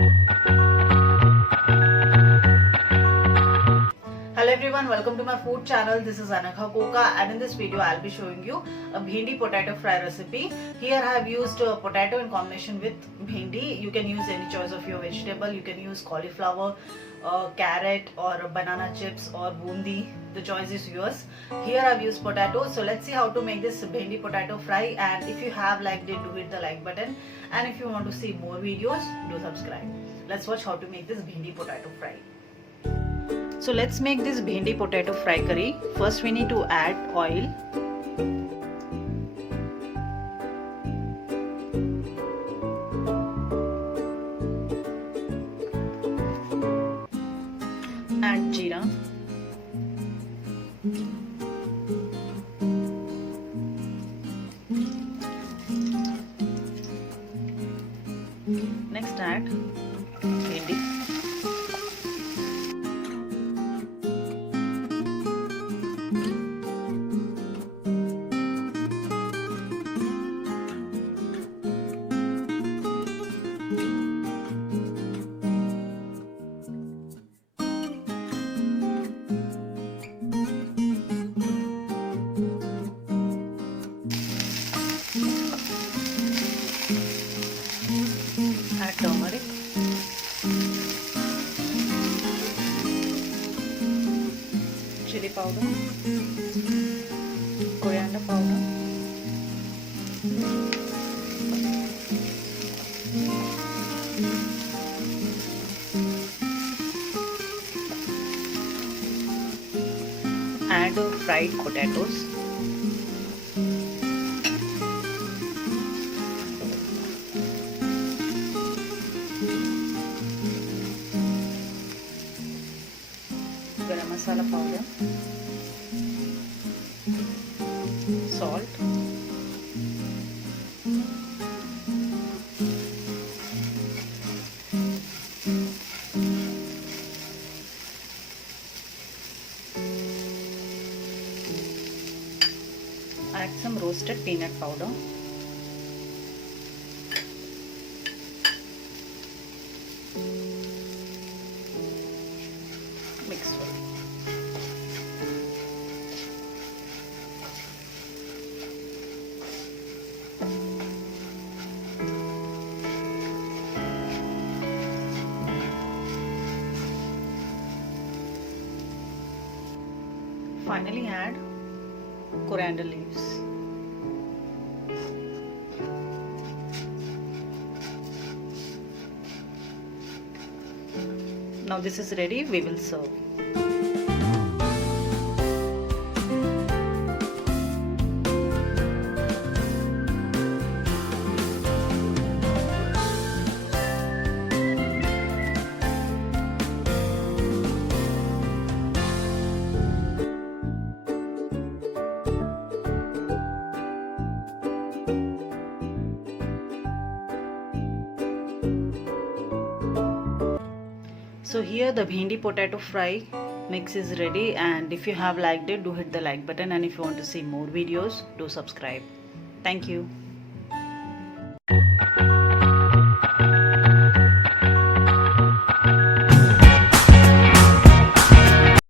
Hello everyone, welcome to my food channel. This is Anagha and in this video I'll be showing you a bhendi potato fry recipe. Here I have used potato in combination with bhendi. You can use any choice of your vegetable. You can use cauliflower, carrot or banana chips or bundi. The choice is yours. Here I've used potato. So let's see how to make this bhendi potato fry, and if you have liked it, do hit the like button, and if you want to see more videos, do subscribe. Let's watch how to make this bhendi potato fry. So let's make this bhendi potato fry curry. First we need to add oil. Add jeera. Next add bhendi. Add turmeric, chili powder, coriander powder, add fried potatoes, garam masala powder, salt, add some roasted peanut powder, mix well. Finally add coriander leaves. Now this is ready, we will serve. So here the bhendi potato fry mix is ready, and if you have liked it, do hit the like button, and if you want to see more videos, do subscribe. Thank you.